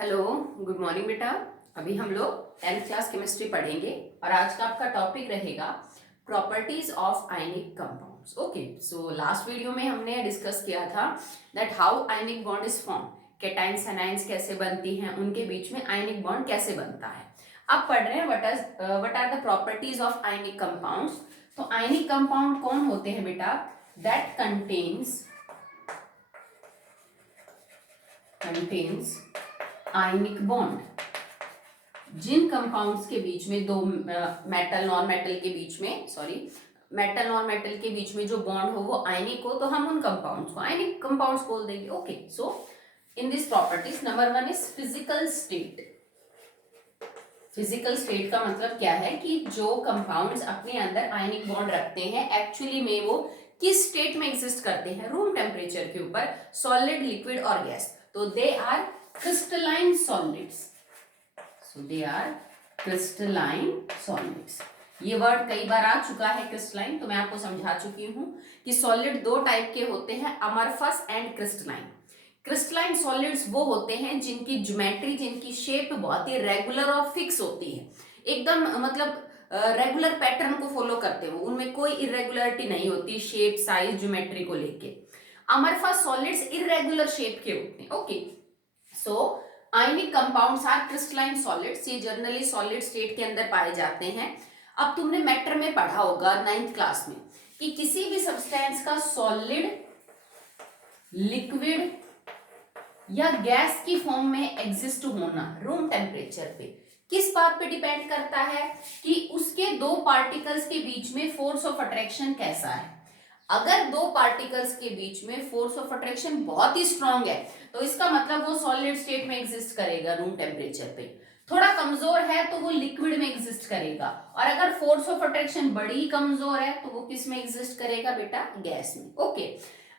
Hello, good morning बेटा। अभी हम लोग 10th क्लास केमिस्ट्री पढ़ेंगे और आज का आपका टॉपिक रहेगा properties of ionic compounds. Okay, so last video में हमने डिस्कस किया था that how ionic bond is form, cations anions कैसे बनती हैं, उनके बीच में आयनिक बॉन्ड कैसे बनता है। अब पढ़ रहे हैं what are the properties of ionic compounds. तो आयनिक कंपाउंड कौन होते हैं बेटा? That contains ionic bond. जिन कंपाउंड्स के बीच में दो मेटल नॉन मेटल के बीच में मेटल नॉन मेटल के बीच में जो बॉन्ड हो वो आयनिक हो, तो हम उन कंपाउंड्स को आयनिक कंपाउंड्स बोल देंगे। Okay, so in this properties number 1 is physical state. Physical state का मतलब क्या है कि जो कंपाउंड्स अपने अंदर आयनिक बॉन्ड रखते हैं एक्चुअली में वो किस स्टेट में एग्जिस्ट करते हैं रूम टेम्परेचर के ऊपर, सॉलिड, लिक्विड और गैस। तो they are crystalline solids. So they are crystalline solids. ये वर्ड कई बार आ चुका है क्रिस्टलाइन, तो मैं आपको समझा चुकी हूं कि सॉलिड दो टाइप के होते हैं, amorphous and crystalline. Crystalline solids वो होते हैं जिनकी ज्योमेट्री, जिनकी शेप बहुत ही रेगुलर और फिक्स होती है, एकदम मतलब रेगुलर पैटर्न को फॉलो करते हो, उनमें कोई इरेगुलरिटी नहीं होती शेप, साइज, ज्योमेट्री को लेके। अमरफस सॉलिड्स इरेगुलर शेप के होते हैं। Okay, so ionic compounds are crystalline solids. ये जनरली सॉलिड स्टेट के अंदर पाए जाते हैं। अब तुमने मैटर में पढ़ा होगा 9th क्लास में कि किसी भी सब्सटेंस का सॉलिड, लिक्विड या गैस की फॉर्म में एग्जिस्ट होना रूम टेम्परेचर पे किस बात पे डिपेंड करता है कि उसके दो पार्टिकल्स के बीच में फोर्स ऑफ अट्रैक्शन कैसा है। अगर दो पार्टिकल्स के बीच में फोर्स ऑफ अट्रैक्शन बहुत ही स्ट्रांग है तो इसका मतलब वो सॉलिड स्टेट में एग्जिस्ट करेगा रूम टेम्परेचर पे। थोड़ा कमजोर है तो वो लिक्विड में एग्जिस्ट करेगा, और अगर फोर्स ऑफ अट्रैक्शन बड़ी कमजोर है तो वो किस में एग्जिस्ट करेगा बेटा? गैस में। ओके,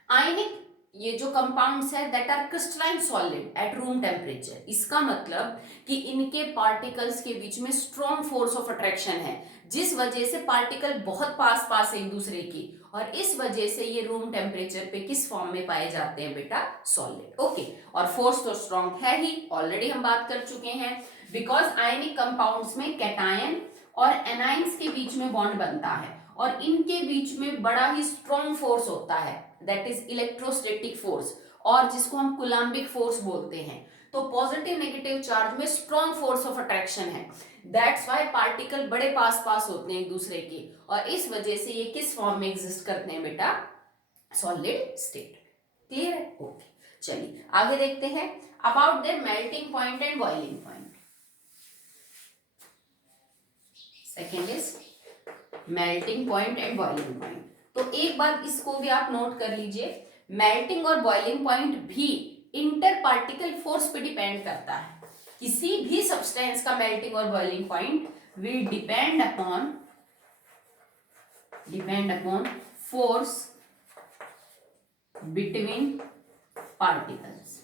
आयनिक ये जो कंपाउंड्स है that are crystalline solid at room temperature, इसका मतलब कि इनके पार्टिकल्स के बीच में स्ट्रॉन्ग फोर्स ऑफ अट्रैक्शन है, जिस वजह से पार्टिकल बहुत पास पास है एक दूसरे की, और इस वजह से ये रूम टेम्परेचर पे किस फॉर्म में पाए जाते हैं बेटा? सॉलिड। ओके, और फोर्स तो स्ट्रॉन्ग है ही, ऑलरेडी हम बात कर चुके हैं, बिकॉज आयनिक कंपाउंड्स में कैटायन और एनाइंस के बीच में बॉन्ड बनता है और इनके बीच में बड़ा ही स्ट्रॉन्ग फोर्स होता है, दैट इज इलेक्ट्रोस्टैटिक फोर्स, और जिसको हम कुलाम्बिक फोर्स बोलते हैं। तो पॉजिटिव नेगेटिव चार्ज में स्ट्रॉन्ग फोर्स ऑफ अट्रैक्शन है, दैट्स वाई पार्टिकल बड़े पास पास होते हैं एक दूसरे के, और इस वजह से ये किस फॉर्म में एग्जिस्ट करते हैं बेटा? Solid state. क्लियर है? ओके, चलिए आगे देखते हैं about their melting point and boiling point. Second is melting point and boiling point. तो एक बात इसको भी आप नोट कर लीजिए, मेल्टिंग और बॉइलिंग पॉइंट भी इंटर पार्टिकल फोर्स पे डिपेंड करता है। किसी भी सब्सटेंस का मेल्टिंग और boiling point will depend upon force between particles.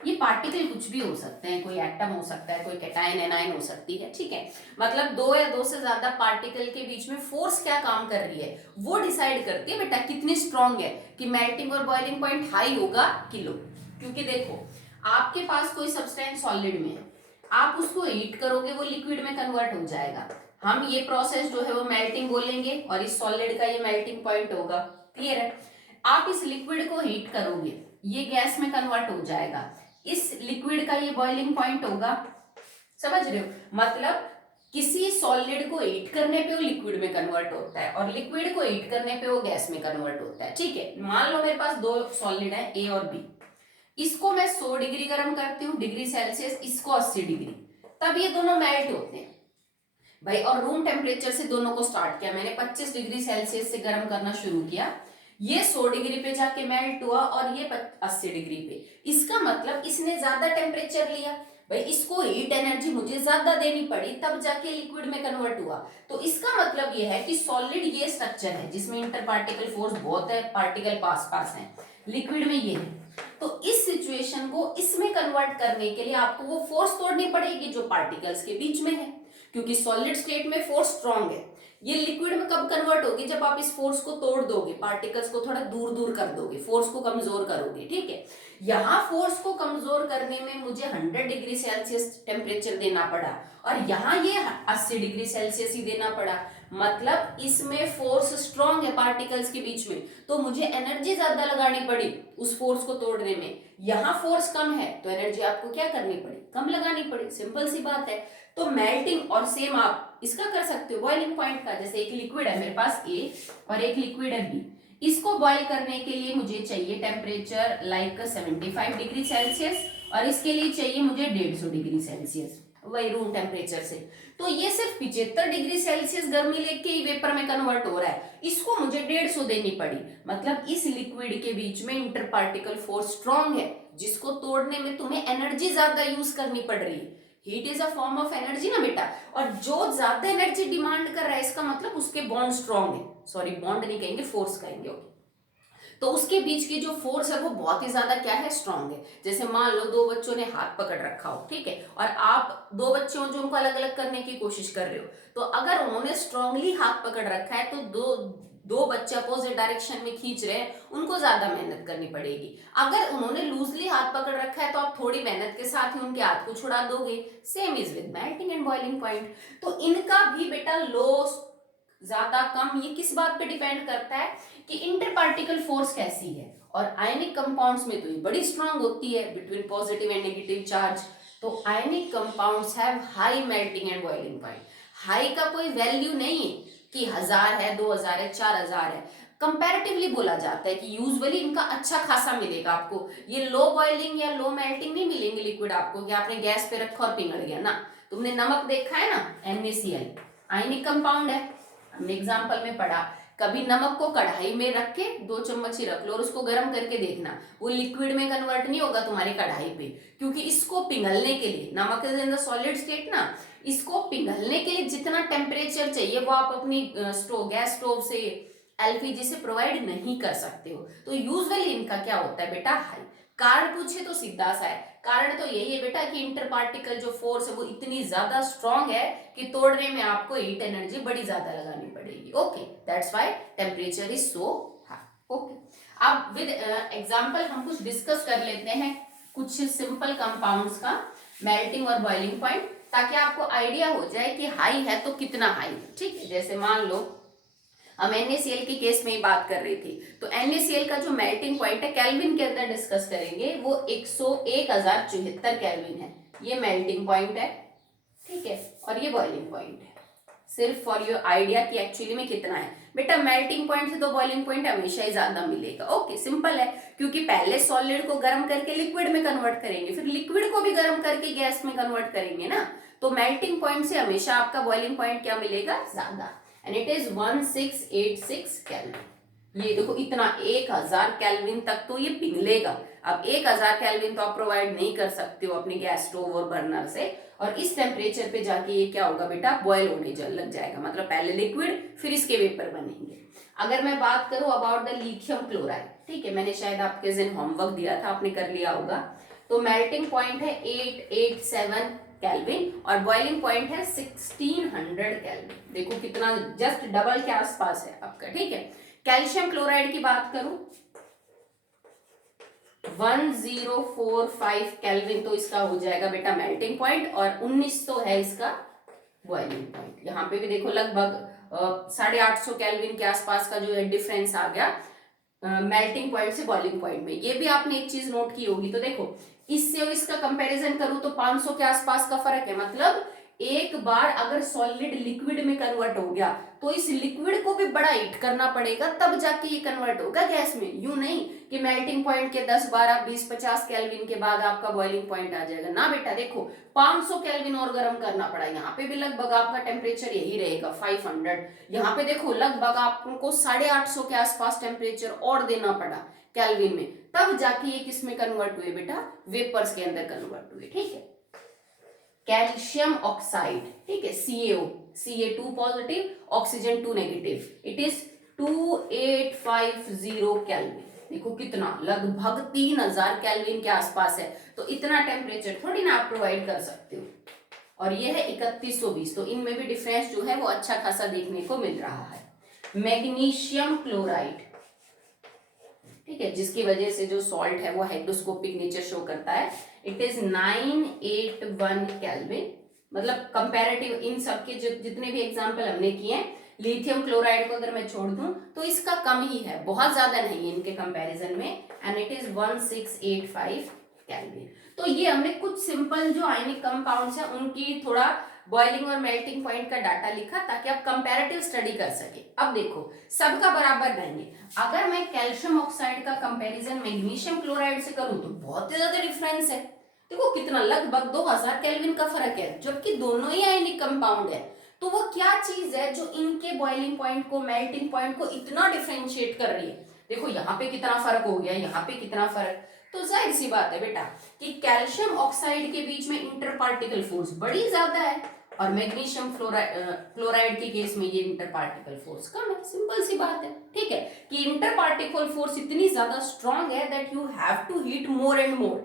ये पार्टिकल कुछ भी हो सकते हैं, कोई एटम हो सकता है, कोई कैटायन एनायन हो सकती है, ठीक है। मतलब दो या दो से ज्यादा पार्टिकल के बीच में फोर्स क्या काम कर रही है वो डिसाइड करती है बेटा कितनी स्ट्रांग है, कि मेल्टिंग और बॉइलिंग पॉइंट हाई होगा कि लो। क्योंकि देखो, आपके पास कोई सब्सटेंस सॉलिड में है, आप उसको हीट करोगे वो लिक्विड में कन्वर्ट हो जाएगा, हम ये प्रोसेस जो है वो मेल्टिंग बोलेंगे, और इस सॉलिड का ये मेल्टिंग पॉइंट होगा। क्लियर है? आप इस लिक्विड को हीट करोगे, ये गैस में कन्वर्ट हो जाएगा, इस लिक्विड का ये बॉइलिंग पॉइंट होगा। समझ रहे हो? मतलब किसी सॉलिड को हीट करने पे वो लिक्विड में कन्वर्ट होता है, और लिक्विड को हीट करने पे वो गैस में कन्वर्ट होता है, ठीक है। मान लो मेरे पास दो सॉलिड है ए और बी, इसको मैं 100 डिग्री गर्म करती हूँ डिग्री सेल्सियस, इसको 80 डिग्री, तब ये दोनों मेल्ट होते हैं भाई। और रूम टेम्परेचर से दोनों को स्टार्ट किया मैंने, 25 डिग्री सेल्सियस से गर्म करना शुरू किया, ये 100 डिग्री पे जाके मेल्ट हुआ और ये 80 डिग्री पे। इसका मतलब इसने ज्यादा टेम्परेचर लिया भाई, इसको हीट एनर्जी मुझे ज्यादा देनी पड़ी, तब जाके लिक्विड में कन्वर्ट हुआ। तो इसका मतलब ये है कि सॉलिड ये स्ट्रक्चर है जिसमें इंटर पार्टिकल फोर्स बहुत है, पार्टिकल पास पास है, लिक्विड में ये है। तो इस सिचुएशन को इसमें कन्वर्ट करने के लिए आपको वो फोर्स तोड़नी पड़ेगी जो पार्टिकल्स के बीच में है, क्योंकि सॉलिड स्टेट में फोर्स स्ट्रांग है, ये लिक्विड में कब कन्वर्ट होगी, जब आप इस फोर्स को तोड़ दोगे, पार्टिकल्स को थोड़ा दूर दूर कर दोगे, फोर्स को कमजोर करोगे, ठीक है। यहाँ फोर्स को कमजोर करने में मुझे 100 डिग्री सेल्सियस टेम्परेचर देना पड़ा और यहाँ ये 80 डिग्री सेल्सियस ही देना पड़ा, मतलब इसमें फोर्स स्ट्रॉन्ग है पार्टिकल्स के बीच में, तो मुझे एनर्जी ज्यादा लगानी पड़ी उस फोर्स को तोड़ने में। यहाँ फोर्स कम है तो एनर्जी आपको क्या करनी पड़ी, कम लगानी पड़ी, सिंपल सी बात है। तो मेल्टिंग और सेम आप इसका कर सकते हो बॉइलिंग पॉइंट का, जैसे एक लिक्विड है मेरे पास A और एक लिक्विड है B, इसको बॉईल करने के लिए मुझे चाहिए टेम्परेचर लाइक 75 डिग्री सेल्सियस और इसके लिए चाहिए मुझे 150 डिग्री सेल्सियस, वही रूम टेम्परेचर से। तो ये सिर्फ 75 डिग्री सेल्सियस गर्मी लेके ही वेपर में कन्वर्ट हो रहा है, इसको मुझे 150 देनी पड़ी, मतलब इस लिक्विड के बीच में इंटर पार्टिकल फोर्स स्ट्रॉन्ग है, जिसको तोड़ने में तुम्हें एनर्जी ज्यादा यूज करनी पड़ रही है। Heat is a form of energy ना बेटा, और जो ज्यादा एनर्जी डिमांड कर रहा है इसका मतलब उसके बॉन्ड स्ट्रॉन्ग है, सॉरी बॉन्ड नहीं कहेंगे, फोर्स कहेंगे, ओके। तो उसके बीच की जो फोर्स है वो बहुत ही ज्यादा क्या है, स्ट्रांग है। जैसे मान लो दो बच्चों ने हाथ पकड़ रखा हो, ठीक है, और आप दो बच्चे हो जो उनको अलग अलग करने की कोशिश कर रहे हो, तो अगर उन्होंने स्ट्रांगली हाथ पकड़ रखा है तो दो बच्चे अपोजिट डायरेक्शन में खींच रहे हैं, उनको ज्यादा मेहनत करनी पड़ेगी। अगर उन्होंने लूजली हाथ पकड़ रखा है तो आप थोड़ी मेहनत के साथ ही उनके हाथ को छुड़ा दोगे। Same is with melting and boiling point. तो इनका भी बेटा लो ज्यादा कम ये किस बात पे डिपेंड करता है कि इंटर पार्टिकल फोर्स कैसी है, और आयनिक कंपाउंड्स में तो ये बड़ी स्ट्रांग होती है between positive and negative charge. तो ionic compounds have high melting and boiling point. High का कोई वैल्यू नहीं है कि 1000 है, 2000 है, 4000 है, कंपैरेटिवली बोला जाता है कि यूजुअली इनका अच्छा खासा मिलेगा आपको। ये लो बॉइलिंग या लो मेल्टिंग नहीं मिलेंगे लिक्विड आपको कि आपने गैस पे रखा और पिघल गया ना। तुमने नमक देखा है ना, NaCl आयनिक कंपाउंड है, हमने एग्जाम्पल में पढ़ा। कभी नमक को कढ़ाई में रख के 2 चम्मच ही रख लो और उसको गर्म करके देखना, वो लिक्विड में कन्वर्ट नहीं होगा तुम्हारी कढ़ाई पे, क्योंकि इसको पिघलने के लिए, नमक is in the solid state ना, इसको पिघलने के लिए जितना टेम्परेचर चाहिए वो आप अपनी गैस स्टोव से, LPG से प्रोवाइड नहीं कर सकते हो। तो यूजुअली इनका क्या होता है बेटा, हाई। कारण पूछे तो सीधा सा है, कारण तो यही है बेटा कि इंटर पार्टिकल जो फोर्स है वो इतनी ज्यादा स्ट्रॉन्ग है कि तोड़ने में आपको हीट एनर्जी बड़ी ज्यादा लगानी पड़ेगी, okay, that's why temperature is so high, okay. अब विद एग्जांपल हम कुछ डिस्कस कर लेते हैं कुछ सिंपल कंपाउंड्स का मेल्टिंग और बॉइलिंग पॉइंट, ताकि आपको आइडिया हो जाए कि हाई है तो कितना हाई है, ठीक है। जैसे मान लो हम NaCl के केस में ही बात कर रही थी, तो NaCl का जो मेल्टिंग पॉइंट है केल्विन के अंदर डिस्कस करेंगे, वो 1074 केल्विन है, ये मेल्टिंग पॉइंट है, ठीक है, और ये बॉइलिंग पॉइंट है। सिर्फ फॉर योर आइडिया कि एक्चुअली में कितना है बेटा, मेल्टिंग पॉइंट से तो बॉइलिंग पॉइंट हमेशा ही ज्यादा मिलेगा, ओके, सिंपल है, क्योंकि पहले सॉलिड को गर्म करके लिक्विड में कन्वर्ट करेंगे, फिर लिक्विड को भी गर्म करके गैस में कन्वर्ट करेंगे ना, तो मेल्टिंग पॉइंट से हमेशा आपका बॉइलिंग पॉइंट क्या मिलेगा, ज्यादा, एंड इट इज 1686 केल्विन। ये देखो इतना 1000 केल्विन तक तो ये पिघलेगा। अब 1000 केल्विन तो आप प्रोवाइड नहीं कर सकते हो अपनी गैस स्टोव और बर्नर से, और इस टेम्परेचर पे जाके ये क्या होगा बेटा, बॉयल होने लग जाएगा, मतलब पहले लिक्विड फिर इसके वेपर बनेंगे। अगर मैं बात करूं अबाउट द लिथियम क्लोराइड, ठीक है, मैंने शायद आपके दिन होमवर्क दिया था, आपने कर लिया होगा, तो मेल्टिंग पॉइंट है 887 केल्विन और बॉइलिंग पॉइंट है 1600 केल्विन। देखो कितना जस्ट डबल के आसपास है आपका, ठीक है। कैल्शियम क्लोराइड की बात करूं 1045 केल्विन, तो इसका हो जाएगा बेटा मेल्टिंग पॉइंट, और 1900 है इसका बॉइलिंग पॉइंट। यहाँ पे भी देखो लगभग 850 केल्विन के आसपास का जो है डिफरेंस आ गया मेल्टिंग पॉइंट से बॉइलिंग पॉइंट में। ये भी आपने एक चीज नोट की होगी, तो देखो इससे और इसका कंपैरिजन करूं तो 500 के आसपास का फर्क है, मतलब एक बार अगर सॉलिड लिक्विड में कन्वर्ट हो गया तो इस लिक्विड को भी बड़ा हीट करना पड़ेगा तब जाके ये कन्वर्ट होगा गैस में, यूं नहीं कि मेल्टिंग पॉइंट के 10 12 20 50 केल्विन के बाद आपका बॉइलिंग पॉइंट आ जाएगा ना बेटा। देखो 500 केल्विन और गर्म करना पड़ा, यहाँ पे भी लगभग आपका टेम्परेचर यही रहेगा 500। यहाँ पे देखो लगभग आपको 850 के आसपास टेम्परेचर और देना पड़ा केल्विन में, तब जाके ये किस में कन्वर्ट हुए बेटा, वेपर्स के अंदर कन्वर्ट हुए, ठीक है। कैल्शियम ऑक्साइड, ठीक है, CaO, Ca2 positive, oxygen 2 negative, it is 2850 kelvin. देखो कितना लगभग 3000 केल्विन के आसपास है, तो इतना टेम्परेचर थोड़ी ना आप प्रोवाइड कर सकते हो। और ये है 3120, तो इनमें भी डिफरेंस जो है वो अच्छा खासा देखने को मिल रहा है। मैग्नीशियम क्लोराइड, ठीक है, जिसकी वजह से जो सॉल्ट है वो हाइड्रोस्कोपिक नेचर शो करता है, इट इज 981 केल्विन। मतलब कंपैरेटिव इन सब के जितने भी एग्जांपल हमने किए हैं, लिथियम क्लोराइड को अगर मैं छोड़ दूं तो इसका कम ही है, बहुत ज्यादा नहीं है इनके कंपैरिजन में, एंड इट इज 1685 केल्विन। तो ये हमने कुछ सिंपल जो आयनिक कंपाउंड्स हैं उनकी थोड़ा बॉइलिंग और मेल्टिंग पॉइंट का डाटा लिखा ताकि आप कंपैरेटिव स्टडी कर सके। अब देखो सबका बराबर रहेंगे, अगर मैं कैल्शियम ऑक्साइड का कंपैरिजन मैग्नीशियम क्लोराइड से करूं तो बहुत ज्यादा डिफरेंस है। देखो कितना, लगभग 2000 केल्विन का फर्क है, जबकि दोनों ही आयनिक कंपाउंड है। तो वो क्या चीज है जो इनके बॉइलिंग पॉइंट को, मेल्टिंग पॉइंट को इतना डिफरेंशिएट कर रही है? देखो यहाँ पे कितना फर्क हो गया, यहाँ पे कितना फर्क। तो जाहिर सी बात है बेटा कि कैल्शियम ऑक्साइड के बीच में इंटर पार्टिकल फोर्स बड़ी ज्यादा है, और मैग्नीशियम क्लोराइड के केस में ये इंटर पार्टिकल फोर्स कम है। सिंपल सी बात है, ठीक है, कि इंटर पार्टिकल फोर्स इतनी ज्यादा स्ट्रांग है that you have to heat more and more,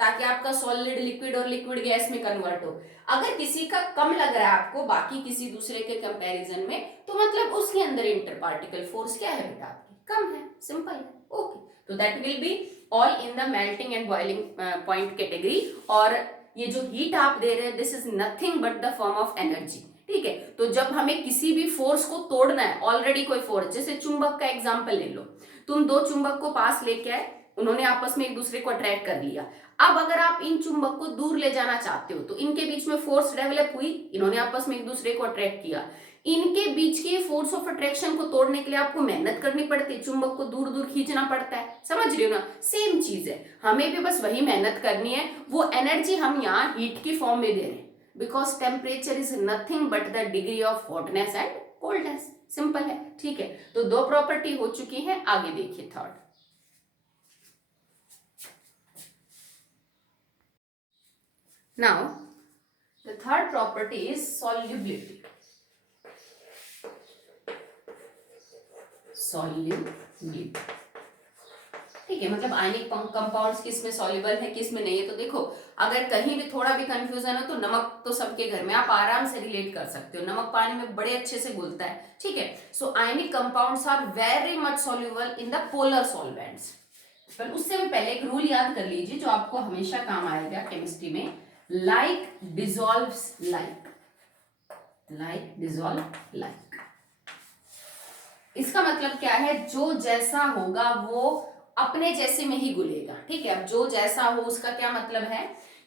ताकि आपका सॉलिड लिक्विड और लिक्विड गैस में कन्वर्ट हो। अगर किसी का कम लग रहा है आपको बाकी किसी दूसरे के कंपैरिजन में, तो मतलब उसके अंदर इंटर पार्टिकल फोर्स क्या है बेटा? आपकी कम है, सिंपल है। ओके, तो that will be all in the melting and boiling point category. और ये जो हीट आप दे रहे हैं, this is nothing but the form of energy, ठीक है। तो जब हमें किसी भी फोर्स को तोड़ना है, ऑलरेडी कोई फोर्स, जैसे चुंबक का एग्जांपल ले लो, तुम दो चुंबक को पास लेके आए, उन्होंने आपस में एक दूसरे को अट्रैक्ट कर लिया। अब अगर आप इन चुंबक को दूर ले जाना चाहते हो तो इनके बीच में फोर्स डेवलप हुई, इन्होंने आपस में एक दूसरे को अट्रैक्ट किया, इनके बीच के फोर्स ऑफ अट्रैक्शन को तोड़ने के लिए आपको मेहनत करनी पड़ती है, चुंबक को दूर दूर खींचना पड़ता है। समझ रहे हो ना? सेम चीज है, हमें भी बस वही मेहनत करनी है। वो एनर्जी हम यहाँ हीट की फॉर्म में दे रहे हैं, because temperature is nothing but the degree of hotness and coldness. Simple है, ठीक है। तो दो प्रॉपर्टी हो चुकी है, आगे देखिए third. Now, the third property is solubility. Solubility, ठीक है, मतलब आयनिक कंपाउंड्स किस में सॉल्युबल है किस में नहीं है। तो देखो अगर कहीं भी थोड़ा भी कंफ्यूजन है तो नमक तो सबके घर में, आप आराम से रिलेट कर सकते हो, नमक पानी में बड़े अच्छे से घुलता है, ठीक है। So ionic compounds are very much soluble in the polar solvents. पर उससे भी पहले एक रूल याद कर लीजिए जो आपको हमेशा काम आएगा केमिस्ट्री में, like dissolves like, like dissolve like। इसका मतलब क्या है? जो जैसा होगा वो अपने जैसे में ही घुलेगा, ठीक है। अब जो जैसा हो उसका क्या मतलब है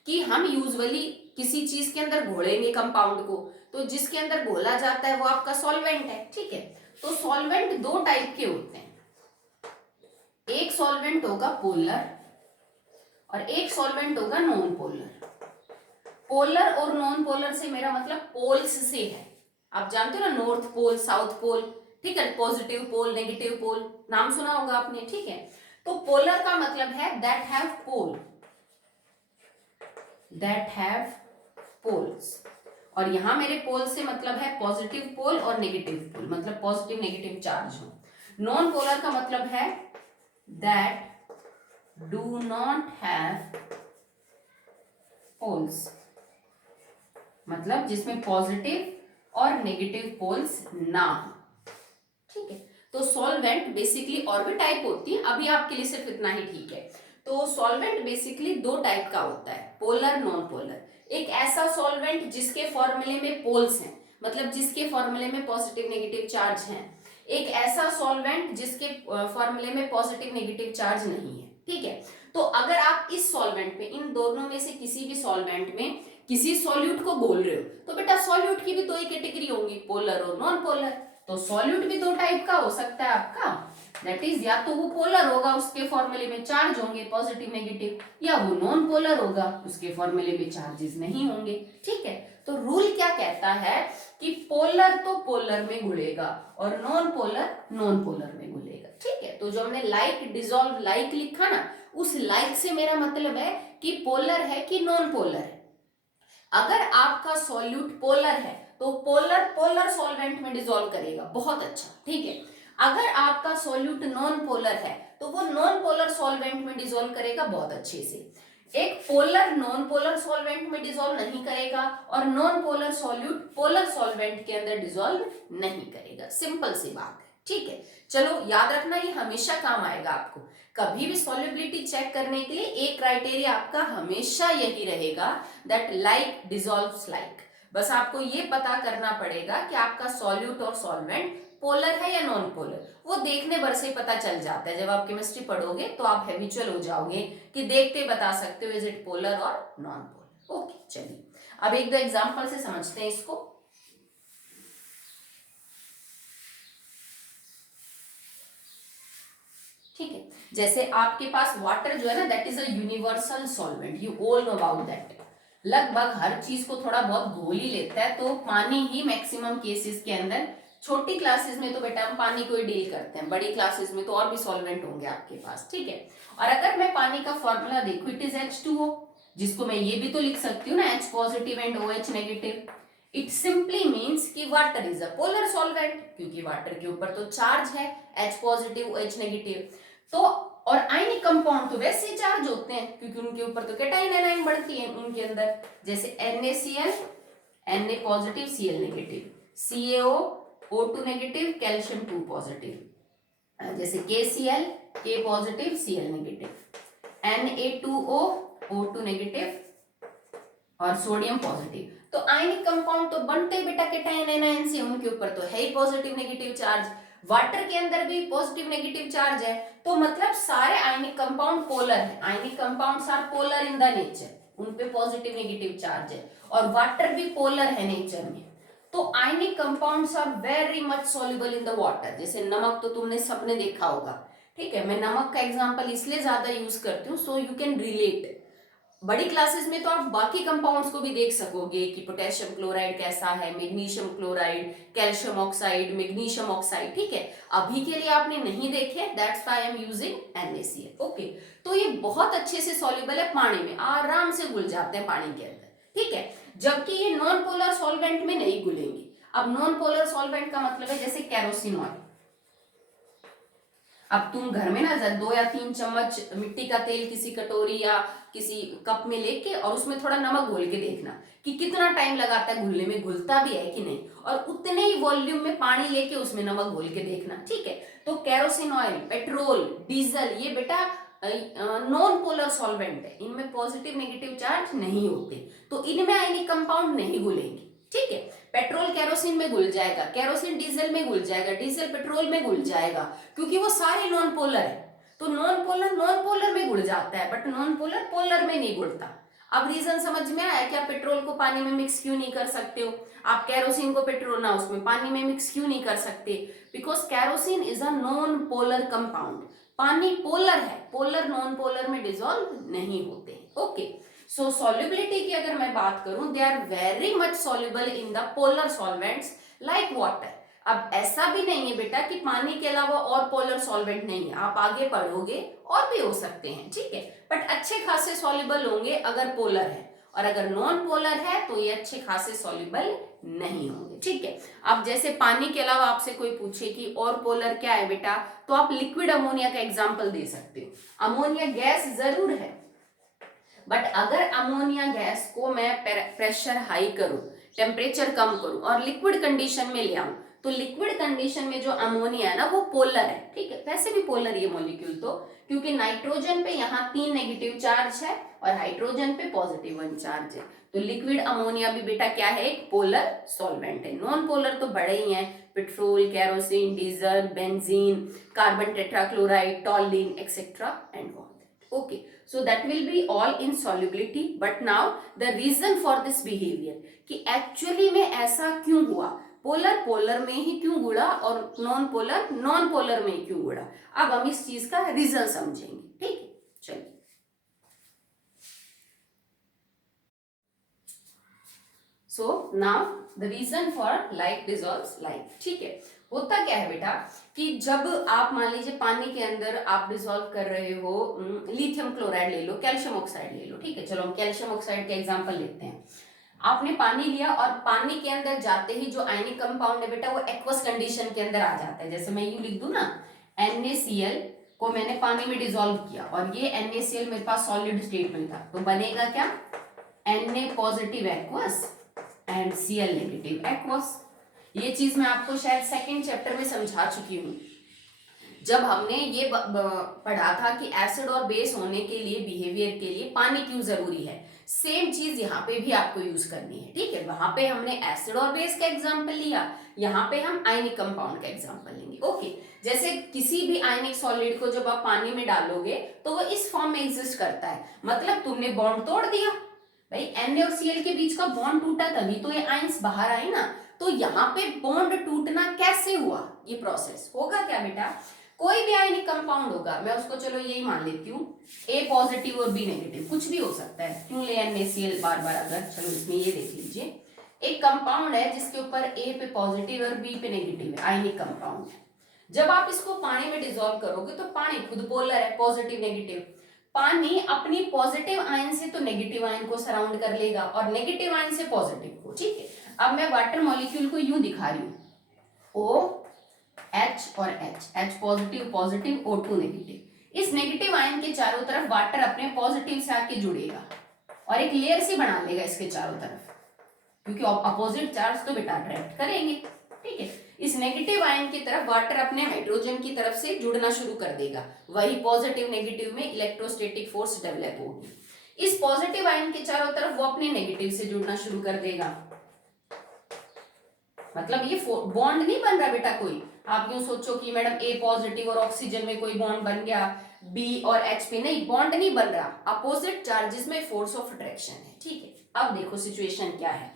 कि हम यूजुअली किसी चीज के अंदर घोलेंगे कंपाउंड को, तो जिसके अंदर घोला जाता है वो आपका सॉल्वेंट है, ठीक है। तो सॉल्वेंट दो टाइप के होते हैं, एक सॉल्वेंट होगा पोलर और एक सॉल्वेंट होगा नॉन पोलर। पोलर और नॉन पोलर से मेरा मतलब पोल्स से है, आप जानते हो ना, नॉर्थ पोल साउथ पोल, ठीक है, पॉजिटिव पोल नेगेटिव पोल, नाम सुना होगा आपने, ठीक है। तो पोलर का मतलब है that have pole, that have poles, और यहां मेरे पोल से मतलब है पॉजिटिव पोल और नेगेटिव पोल, मतलब पॉजिटिव नेगेटिव चार्ज हो। नॉन पोलर का मतलब है that do not have poles, मतलब जिसमें पॉजिटिव और नेगेटिव पोल्स ना हो, ठीक है। तो सॉल्वेंट बेसिकली और भी टाइप होती है, अभी आपके लिए सिर्फ इतना ही ठीक है। तो सॉल्वेंट बेसिकली दो टाइप का होता है, पोलर नॉन पोलर। एक ऐसा सॉल्वेंट जिसके फॉर्मूले में पोल्स हैं, मतलब जिसके फॉर्मूले में पॉजिटिव नेगेटिव चार्ज हैं। एक ऐसा सॉल्वेंट जिसके फॉर्मूले में पॉजिटिव नेगेटिव चार्ज नहीं है, ठीक है। तो अगर आप इस सॉल्वेंट में, इन दोनों में से किसी भी सॉल्वेंट में किसी सॉल्यूट को बोल रहे हो, तो बेटा सॉल्यूट की भी दो ही कैटेगरी होंगी, पोलर और नॉन पोलर। तो सॉल्यूट भी दो टाइप का हो सकता है आपका, दैट इज या तो वो पोलर होगा, उसके फॉर्मूले में चार्ज होंगे पॉजिटिव नेगेटिव, या वो नॉन पोलर होगा, उसके फॉर्मूले में चार्जेस नहीं होंगे, ठीक है। तो रूल क्या कहता है कि पोलर तो पोलर में घुलेगा और नॉन पोलर नॉन पोलर में घुलेगा, ठीक है। तो जो हमने लाइक डिसॉल्व लाइक लिखा ना, उस लाइक से मेरा मतलब है कि पोलर है कि नॉन पोलर है। अगर आपका सॉल्यूट पोलर है तो पोलर पोलर सॉल्वेंट में डिसॉल्व करेगा, बहुत अच्छा, ठीक है। अगर आपका सॉल्यूट नॉन पोलर है तो वो नॉन पोलर सॉल्वेंट में डिसॉल्व करेगा बहुत अच्छे से। एक पोलर नॉन पोलर सॉल्वेंट में डिसॉल्व नहीं करेगा और non polar solute polar solvent के अंदर डिसॉल्व नहीं करेगा। सिंपल सी बात है, ठीक है। चलो याद रखना, ये हमेशा काम आएगा आपको। कभी भी सॉल्युबिलिटी चेक करने के लिए एक क्राइटेरिया आपका हमेशा यही रहेगा, दैट लाइक डिसॉल्व्स लाइक। बस आपको ये पता करना पड़ेगा कि आपका सॉल्यूट और सॉल्वेंट पोलर है या नॉन पोलर। वो देखने भर से पता चल जाता है। जब आप केमिस्ट्री पढ़ोगे तो आप हैबिचुअल हो जाओगे कि देखते बता सकते हो इज इट पोलर और नॉन पोलर। ओके, चलिए अब एक दो एग्जांपल से समझते हैं इसको। ठीक है, जैसे आपके पास वाटर जो है ना, that is a universal solvent, you all know about that. लगभग हर चीज को थोड़ा बहुत घोल ही लेता है, तो पानी ही मैक्सिमम केसेस के अंदर। छोटी क्लासेस में तो बेटा हम पानी को ही डील करते हैं, बड़ी क्लासेस में तो और भी सॉल्वेंट होंगे आपके पास, ठीक है। और अगर मैं पानी का फॉर्मूला देखूं, इट इज H2O, जिसको मैं ये भी तो लिख सकती हूँ ना, H positive and OH negative. It simply means कि water is a polar solvent, क्योंकि वाटर के ऊपर तो चार्ज है, H पॉजिटिव OH नेगेटिव। तो और आयनिक कंपाउंड तो वैसे ही चार्ज होते हैं, क्योंकि उनके ऊपर तो कैटाइन एनाइन बढ़ती है उनके अंदर, जैसे NaCl Na positive Cl negative, CaO O2 negative calcium 2 positive, जैसे KCl K positive Cl negative, Na2O O2 negative और सोडियम पॉजिटिव। तो आयनिक कंपाउंड तो बनते बेटा कैटाइन एनाइन से, उनके ऊपर तो है ही पॉजिटिव नेगेटिव चार्ज। वाटर के अंदर भी पॉजिटिव नेगेटिव चार्ज है, तो मतलब सारे आयनिक कंपाउंड पोलर है। Ionic compounds are polar in the nature, उन पे पॉजिटिव नेगेटिव चार्ज है, और वाटर भी पोलर है नेचर में। तो ionic compounds are very much soluble in the water. जैसे नमक तो तुमने सबने देखा होगा, ठीक है। मैं नमक का एग्जांपल इसलिए ज्यादा यूज करती हूँ सो यू कैन रिलेट। बड़ी क्लासेस में तो आप बाकी कंपाउंड्स को भी देख सकोगे कि पोटेशियम क्लोराइड कैसा है, magnesium chloride, calcium oxide, magnesium oxide, ठीक है। अभी के लिए आपने नहीं देखे, that's why I am using NaCl। Okay, तो ये बहुत अच्छे से सॉल्युबल है पानी में, आराम से घुल जाते हैं पानी के अंदर, ठीक है। जबकि ये नॉन पोलर सॉल्वेंट में नहीं घुलेंगे। अब नॉन पोलर सॉल्वेंट का मतलब है जैसे केरोसिन ऑयल। अब तुम घर में ना 2 या 3 चम्मच मिट्टी का तेल किसी कटोरी या किसी कप में लेके और उसमें थोड़ा नमक घोल के देखना कि कितना टाइम लगाता है घुलने में, घुलता भी है कि नहीं। और उतने ही वॉल्यूम में पानी लेके उसमें नमक घोल के देखना, ठीक है। तो केरोसिन ऑयल, पेट्रोल, डीजल, ये बेटा नॉन पोलर सॉल्वेंट है, इनमें पॉजिटिव नेगेटिव चार्ज नहीं होते, तो इनमें आयनिक कंपाउंड नहीं घुलेंगे, ठीक है। पेट्रोल केरोसिन में घुल जाएगा, केरोसिन डीजल में घुल जाएगा, डीजल पेट्रोल में घुल जाएगा, क्योंकि वो सारे नॉन पोलर है। तो नॉन पोलर में घुल जाता है, बट नॉन पोलर पोलर में नहीं घुलता। अब रीजन समझ में आया कि आप पेट्रोल को पानी में मिक्स क्यों नहीं कर सकते हो, आप केरोसिन को पेट्रोल ना उसमें पानी में मिक्स क्यों नहीं कर सकते, because kerosene is a non polar compound. पानी पोलर है, पोलर नॉन पोलर में डिसॉल्व नहीं होते, ओके। सो सॉल्युबिलिटी की अगर मैं बात करूं, they are very much soluble in the polar solvents like water. अब ऐसा भी नहीं है बेटा कि पानी के अलावा और पोलर सॉल्वेंट नहीं है, आप आगे पढ़ोगे और भी हो सकते हैं, ठीक है। बट अच्छे खासे सॉल्युबल होंगे अगर पोलर है, और अगर नॉन पोलर है तो ये अच्छे खासे सॉल्युबल नहीं होंगे, ठीक है। अब जैसे पानी के अलावा आपसे कोई पूछे कि और पोलर क्या है बेटा, तो आप लिक्विड अमोनिया का एग्जाम्पल दे सकते हो। अमोनिया गैस जरूर है, बट अगर अमोनिया गैस को मैं प्रेशर हाई करूं, टेम्परेचर कम करूं और लिक्विड कंडीशन में ले आऊं, तो लिक्विड कंडीशन में जो अमोनिया है ना वो पोलर है, ठीक है। वैसे भी पोलर ये मॉलिक्यूल तो, क्योंकि नाइट्रोजन पे यहाँ 3 नेगेटिव चार्ज है और हाइड्रोजन पे पॉजिटिव 1 चार्ज है, तो लिक्विड अमोनिया भी बेटा क्या है, एक पोलर सॉल्वेंट है। नॉन पोलर तो बड़े ही हैं, petrol, kerosene, diesel, benzene, carbon tetrachloride, टॉलिन etcetera and all. Okay, so that will be all in solubility, but now the reason for this behavior कि actually में ऐसा क्यों हुआ, पोलर पोलर में ही क्यों गुड़ा और नॉन पोलर नॉन पोलर में क्यों गुड़ा, अब हम इस चीज का रीजन समझेंगे, ठीक है। चलिए, so now the reason for like dissolves like, ठीक है। होता क्या है बेटा कि जब आप मान लीजिए पानी के अंदर आप डिसॉल्व कर रहे हो, लिथियम क्लोराइड ले लो, कैल्शियम ऑक्साइड ले लो, ठीक है। चलो हम कैल्शियम ऑक्साइड का एग्जांपल लेते हैं। आपने पानी लिया और पानी के अंदर जाते ही जो आयनिक कंपाउंड है बेटा वो एक्वस कंडीशन के अंदर आ जाता है। जैसे मैं यूं लिख दूं ना, NaCl को मैंने पानी में डिसॉल्व किया और ये NaCl मेरे पास सॉलिड स्टेट में था, तो बनेगा क्या, Na positive aqueous and Cl negative aqueous. ये चीज मैं आपको शायद सेकंड चैप्टर में समझा चुकी हूँ, जब हमने ये पढ़ा था कि एसिड और बेस होने के लिए, बिहेवियर के लिए पानी क्यों जरूरी है। सेम चीज यहाँ पे भी आपको यूज करनी है, ठीक है। वहां पे हमने एसिड और बेस का एग्जांपल लिया, यहाँ पे हम आयनिक कंपाउंड का एग्जांपल लेंगे। ओके, जैसे किसी भी आयनिक सॉलिड को जब आप पानी में डालोगे तो वो इस फॉर्म में एग्जिस्ट करता है, मतलब तुमने बॉन्ड तोड़ दिया भाई, Na और Cl के बीच का बॉन्ड टूटा तभी तो ये आयंस बाहर आए ना। तो यहाँ पे बॉन्ड टूटना कैसे हुआ, ये प्रोसेस होगा क्या बेटा, कोई भी आयनिक कंपाउंड होगा, मैं उसको चलो यही मान लेती हूँ, A पॉजिटिव और B नेगेटिव, कुछ भी हो सकता है, क्यों ले NaCl बार बार, अगर चलो इसमें ये देख लीजिए, एक कंपाउंड है जिसके ऊपर A पे पॉजिटिव और B पे नेगेटिव है, आयनिक कंपाउंड है। जब आप इसको पानी में डिसॉल्व करोगे तो पानी खुद पोलर है, पॉजिटिव नेगेटिव, पानी अपनी पॉजिटिव आयन से तो नेगेटिव आयन को सराउंड कर लेगा और नेगेटिव आयन से पॉजिटिव को, ठीक है। अब मैं वाटर मॉलिक्यूल को यूं दिखा रही हूँ, O H और H positive positive, O2 negative. इस नेगेटिव आयन के चारों तरफ वाटर अपने पॉजिटिव से आके जुड़ेगा और एक लेयर सी बना लेगा इसके चारों तरफ, क्योंकि अपोजिट चार्ज तो बेटा अट्रैक्ट करेंगे, ठीक है। इस नेगेटिव आयन की तरफ वाटर अपने हाइड्रोजन की तरफ से जुड़ना शुरू कर देगा, वही पॉजिटिव नेगेटिव में इलेक्ट्रोस्टैटिक फोर्स डेवलप होगी। इस पॉजिटिव आयन के चारों तरफ वो अपने नेगेटिव से जुड़ना शुरू कर देगा, मतलब ये बॉन्ड नहीं बन रहा बेटा कोई, आप यूं सोचो कि मैडम A पॉजिटिव और ऑक्सीजन में कोई बॉन्ड बन गया, B और H पे नहीं, बॉन्ड नहीं बन रहा, अपोजिट चार्जेस में फोर्स ऑफ अट्रैक्शन है, ठीक है। अब देखो सिचुएशन क्या है,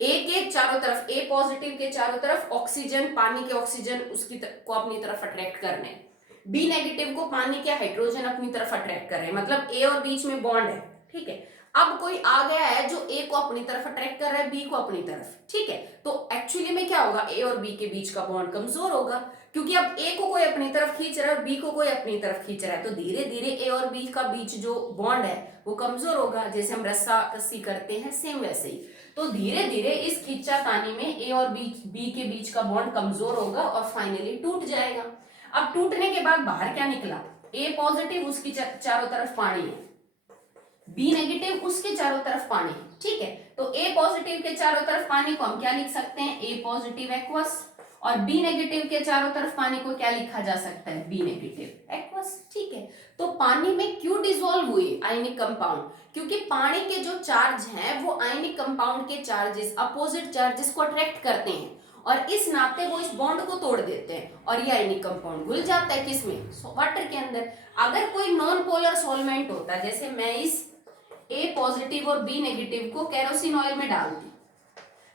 A के चारों तरफ, A पॉजिटिव के चारों तरफ ऑक्सीजन, पानी के ऑक्सीजन उसकी को अपनी तरफ अट्रैक्ट कर रहे हैं, B नेगेटिव को पानी के हाइड्रोजन अपनी तरफ अट्रैक्ट कर रहे हैं, मतलब A और बीच में बॉन्ड है, ठीक है। अब कोई आ गया है जो A को अपनी तरफ अट्रैक्ट कर रहा है, B को अपनी तरफ, ठीक है। तो एक्चुअली में क्या होगा, A और B के बीच का बॉन्ड कमजोर होगा, क्योंकि अब A को कोई अपनी तरफ खींच रहा है, B को कोई अपनी तरफ खींच रहा है, तो धीरे धीरे A और B का बीच जो बॉन्ड है वो कमजोर होगा, जैसे हम रस्सा कस्सी करते हैं सेम वैसे ही। तो धीरे धीरे इस खींचातानी में A और B के बीच का बॉन्ड कमजोर होगा और फाइनली टूट जाएगा। अब टूटने के बाद बाहर क्या निकला, A पॉजिटिव उसकी चारों तरफ पानी है, B नेगेटिव उसके चारों तरफ पानी है, ठीक है। तो A पॉजिटिव के चारों तरफ पानी को हम क्या लिख सकते हैं, A पॉजिटिव एक्वस, और B नेगेटिव के चारों तरफ पानी को क्या लिखा जा सकता है, B नेगेटिव एक्वस, ठीक है। तो पानी में क्यों डिसॉल्व हुए आयनिक कंपाउंड, क्योंकि पानी के जो चार्ज हैं वो आयनिक कंपाउंड के चार्जेस, अपोजिट चार्जेस को अट्रैक्ट करते हैं और इस नाते वो इस बॉन्ड को तोड़ देते हैं और ये आयनिक कंपाउंड घुल जाता है किसमें, वाटर के अंदर। अगर कोई नॉन पोलर सॉल्वेंट होता, जैसे मैं इस A पॉजिटिव और B नेगेटिव को केरोसिन ऑयल में डाल दी,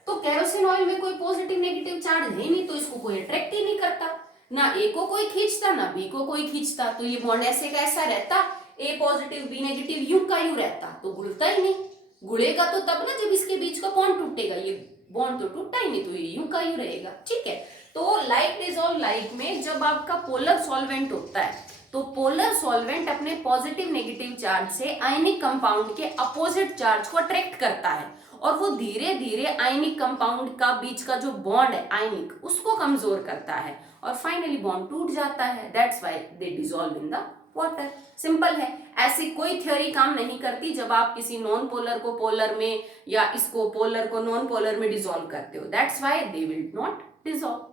तो केरोसिन ऑयल में कोई पॉजिटिव नेगेटिव चार्ज है नहीं, तो इसको कोई अट्रैक्ट ही नहीं करता, ना A को कोई खींचता ना B को कोई खींचता, तो ये बॉन्ड ऐसे का ऐसा रहता, A पॉजिटिव B नेगेटिव यूं का यूं रहता, तो घुलता ही नहीं। घुलेगा तो तब ना जब इसके बीच का बॉन्ड टूटेगा, ये बॉन्ड तो टूटा ही नहीं, तो ये यूं का यूं रहेगा, ठीक है। तो लाइक डिसॉल्व लाइक में जब आपका पोलर सॉल्वेंट होता है तो पोलर सॉल्वेंट अपने पॉजिटिव नेगेटिव चार्ज से आयनिक कंपाउंड के अपोजिट चार्ज को अट्रैक्ट करता है और वो धीरे धीरे आयनिक कंपाउंड का बीच का जो बॉन्ड है आयनिक, उसको कमजोर करता है और फाइनली बॉन्ड टूट जाता है, that's why they dissolve in the water. Simple है, ऐसी कोई थ्योरी काम नहीं करती जब आप किसी नॉन पोलर को पोलर में या इसको पोलर को नॉन पोलर में डिसॉल्व करते हो, that's why they will not dissolve.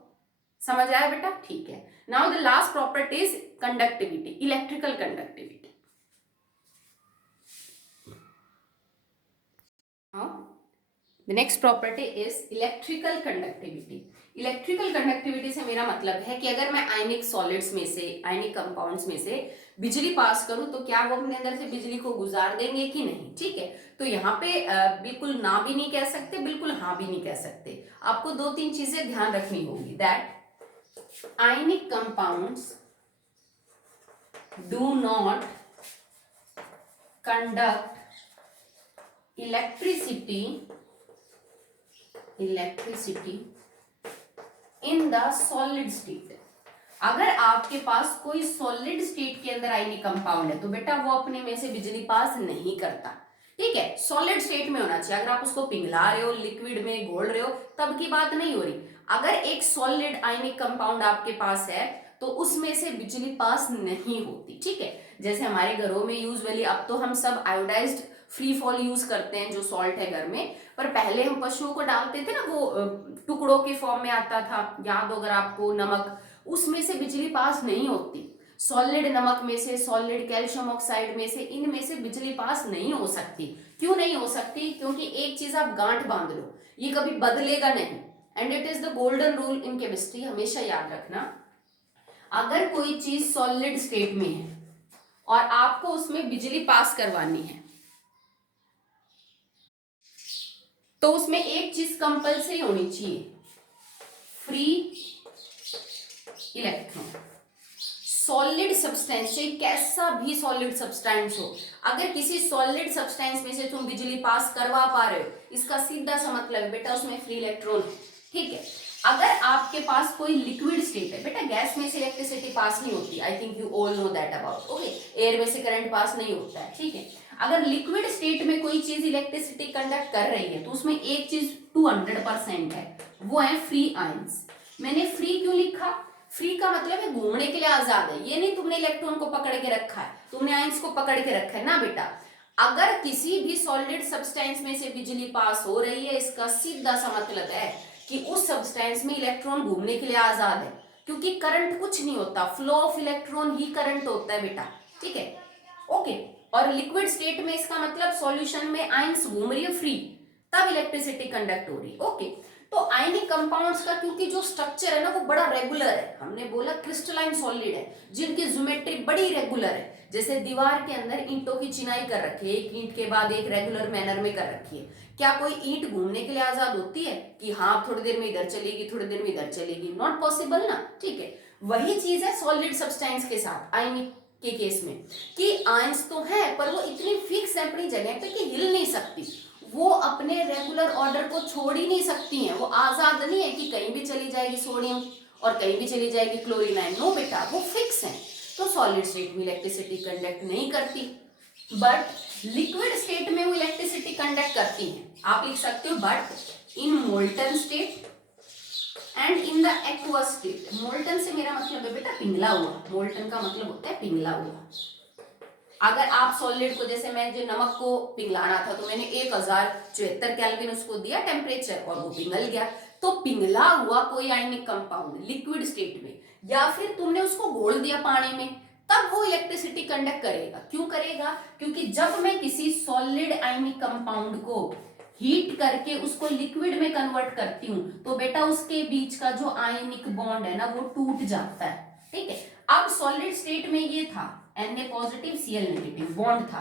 समझ आया बेटा, ठीक है। Now the last property is conductivity, electrical conductivity. Now the next property is electrical conductivity. Electrical conductivity से मेरा मतलब है कि अगर मैं आयनिक सॉलिड्स में से, आयनिक कंपाउंड्स में से बिजली पास करूं तो क्या वो अपने अंदर से बिजली को गुजार देंगे कि नहीं, ठीक है। तो यहाँ पे बिल्कुल ना भी नहीं कह सकते, बिल्कुल हाँ भी नहीं कह सकते, आपको दो तीन चीजें ध्यान रखनी होगी, that ionic compounds do not conduct electricity in the solid state। अगर आपके पास कोई सॉलिड स्टेट के अंदर आयनिक कंपाउंड है तो बेटा वो अपने में से बिजली पास नहीं करता, ठीक है। सॉलिड स्टेट में होना चाहिए, अगर आप उसको पिघला रहे हो, लिक्विड में घोल रहे हो, तब की बात नहीं हो रही। अगर एक सॉलिड आयनिक कंपाउंड आपके पास है तो उसमें से बिजली पास नहीं होती, ठीक है। जैसे हमारे घरों में यूजुअली, अब तो हम सब आयोडाइज्ड फ्री फॉल यूज करते हैं जो सॉल्ट है घर में, पर पहले हम पशुओं को डालते थे ना, वो टुकड़ों के फॉर्म में आता था, याद हो अगर आपको, नमक, उसमें से बिजली पास नहीं होती। सॉलिड नमक में से, सॉलिड कैल्शियम ऑक्साइड में से, इनमें से बिजली पास नहीं हो सकती। क्यों नहीं हो सकती? क्योंकि एक चीज आप गांठ बांध लो, ये कभी बदलेगा नहीं, and it is the golden rule in chemistry, हमेशा याद रखना। अगर कोई चीज सॉलिड स्टेट में है और आपको उसमें बिजली पास करवानी है, तो उसमें एक चीज कंपल्सरी होनी चाहिए, फ्री इलेक्ट्रॉन। सॉलिड सब्सटेंस, चाहे कैसा भी सॉलिड सब्सटेंस हो, अगर किसी सॉलिड सब्सटेंस में से तुम बिजली पास करवा पा रहे हो, इसका सीधा सा मतलब है बेटा उसमें फ्री इलेक्ट्रॉन है, ठीक है। अगर आपके पास कोई लिक्विड स्टेट है, बेटा गैस में से इलेक्ट्रिसिटी पास नहीं होती, I think you all know that about, okay. Air में से करंट पास नहीं होता है, ठीक है। अगर लिक्विड स्टेट में कोई चीज इलेक्ट्रिसिटी कंडक्ट कर रही है, तो उसमें एक चीज 200% है, वो है फ्री आयंस। मैंने फ्री क्यों लिखा? फ्री का मतलब है घूमने के लिए आजाद है, ये नहीं तुमने इलेक्ट्रॉन को पकड़ के रखा है, तुमने आयंस को पकड़ के रखा है ना बेटा। अगर किसी भी सॉलिड सब्सटेंस में से बिजली पास हो रही है, इसका सीधा सा मतलब है कि उस सब्सटेंस में इलेक्ट्रॉन घूमने के लिए आजाद है, क्योंकि करंट कुछ नहीं होता, flow of electron he current होता है बेटा, ठीक है, ओके। और लिक्विड स्टेट में इसका मतलब सॉल्यूशन में आयंस घूम रही है फ्री, तब इलेक्ट्रिसिटी कंडक्ट हो रही है, ओके। तो आयनिक कंपाउंड्स का क्योंकि जो स्ट्रक्चर है ना वो बड़ा रेगुलर है, हमने बोला क्रिस्टलाइन सॉलिड है, जिनकी ज्योमेट्री बड़ी रेगुलर है। जैसे दीवार के अंदर ईंटों की चिनाई कर रखी है, एक ईंट के बाद एक रेगुलर मैनर में कर रखी है। क्या कोई ईंट घूमने के लिए आजाद होती है कि हाँ थोड़ी देर में इधर चलेगी, थोड़ी देर में इधर चलेगी? नॉट पॉसिबल ना, ठीक है। वही चीज है सॉलिड सब्सटेंस के साथ आयनिक के केस में, कि आयंस तो है पर वो इतनी फिक्स है अपनी जगह पे कि हिल नहीं सकती, वो अपने रेगुलर ऑर्डर को छोड़ ही नहीं सकती हैं, वो आजाद नहीं है कि कहीं भी चली जाएगी सोडियम और कहीं भी चली जाएगी क्लोरीन आयन, नो बेटा वो फिक्स है। तो सॉलिड स्टेट में इलेक्ट्रिसिटी कंडक्ट नहीं करती, बट लिक्विड स्टेट में वो इलेक्ट्रिसिटी कंडक्ट करती हैं। आप लिख सकते हो but in molten state and in the aqueous state. Molten से मेरा मतलब है बेटा पिघला हुआ, मोल्टन का मतलब होता है पिघला हुआ। अगर आप सॉलिड को, जैसे मैं जो नमक को पिघलाना था तो मैंने 1074 केल्विन उसको दिया टेम्परेचर और वो पिघल गया, तो पिघला हुआ कोई आयनिक कंपाउंड लिक्विड स्टेट में, या फिर तुमने उसको घोल दिया पानी में, तब वो इलेक्ट्रिसिटी कंडक्ट करेगा। क्यों करेगा? क्योंकि जब मैं किसी सॉलिड आयनिक कंपाउंड को हीट करके उसको लिक्विड में कन्वर्ट करती हूँ, तो बेटा उसके बीच का जो आयनिक बॉन्ड है ना वो टूट जाता है, ठीक है। अब सॉलिड स्टेट में ये था Na positive Cl negative bond था,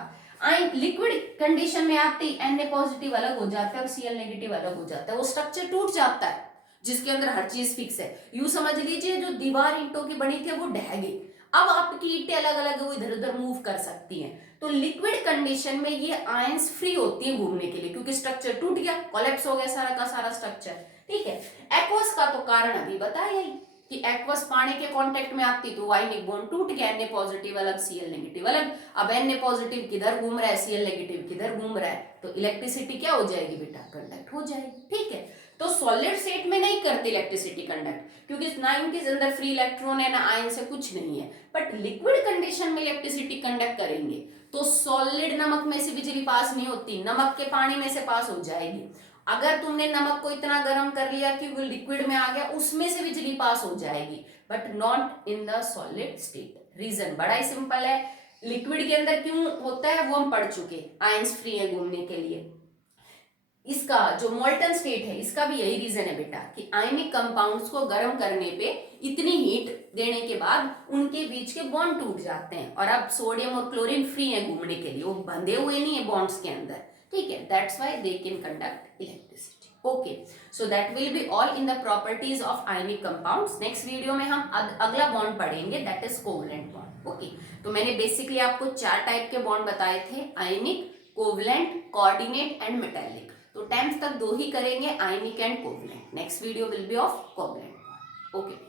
लिक्विड कंडीशन में आते ही Na पॉजिटिव अलग हो जाता है और Cl नेगेटिव अलग हो जाता है, वो स्ट्रक्चर टूट जाता है जिसके अंदर हर चीज फिक्स है। यूं समझ लीजिए जो दीवार ईंटों की बनी थी वो ढह गई, अब आपकी ईंटें अलग अलग वो इधर उधर मूव कर सकती हैं। तो लिक्विड कंडीशन में ये आयंस फ्री होती है घूमने के लिए, क्योंकि स्ट्रक्चर टूट गया, कोलैप्स हो गया सारा का सारा स्ट्रक्चर, ठीक है। एक्वस का तो कारण अभी बताया ही कि एक्वस पानी के कांटेक्ट में आती तो आयनिक बॉन्ड टूट गया, Na पॉजिटिव अलग Cl नेगेटिव अलग। अब Na पॉजिटिव किधर घूम रहा है, Cl नेगेटिव किधर घूम रहा है, तो इलेक्ट्रिसिटी क्या हो जाएगी बेटा? कंडक्ट हो जाएगी, ठीक है। तो सॉलिड स्टेट में नहीं करती इलेक्ट्रिसिटी कंडक्ट, क्योंकि ना इनके अंदर फ्री इलेक्ट्रॉन है ना आयन से कुछ नहीं है, बट लिक्विड कंडीशन में इलेक्ट्रिसिटी कंडक्ट करेंगे। तो सॉलिड नमक में से बिजली पास नहीं होती, नमक के पानी में से पास हो जाएगी। अगर तुमने नमक को इतना गर्म कर लिया कि वो लिक्विड में आ गया, उसमें से बिजली पास हो जाएगी, but not in the solid state. Reason बड़ा ही सिंपल है, लिक्विड के अंदर क्यों होता है वो हम पढ़ चुके, आयंस फ्री है घूमने के लिए। इसका जो मोल्टन स्टेट है इसका भी यही रीजन है बेटा कि आयनिक कंपाउंड्स को गर्म करने पे इतनी हीट देने के बाद उनके बीच के बॉन्ड टूट जाते हैं, और अब सोडियम और क्लोरीन फ्री है घूमने के लिए, वो बंधे हुए नहीं है बॉन्ड्स के अंदर, ठीक है। That's why they can conduct electricity, okay. So that will be all in the properties of ionic compounds. Next video में हम अगला बॉन्ड पढ़ेंगे, that is covalent bond, okay. तो मैंने बेसिकली आपको 4 टाइप के बॉन्ड बताए थे, ionic, covalent, coordinate and metallic. तो 10th तक 2 ही करेंगे, ionic and covalent. Next video will be of covalent, okay.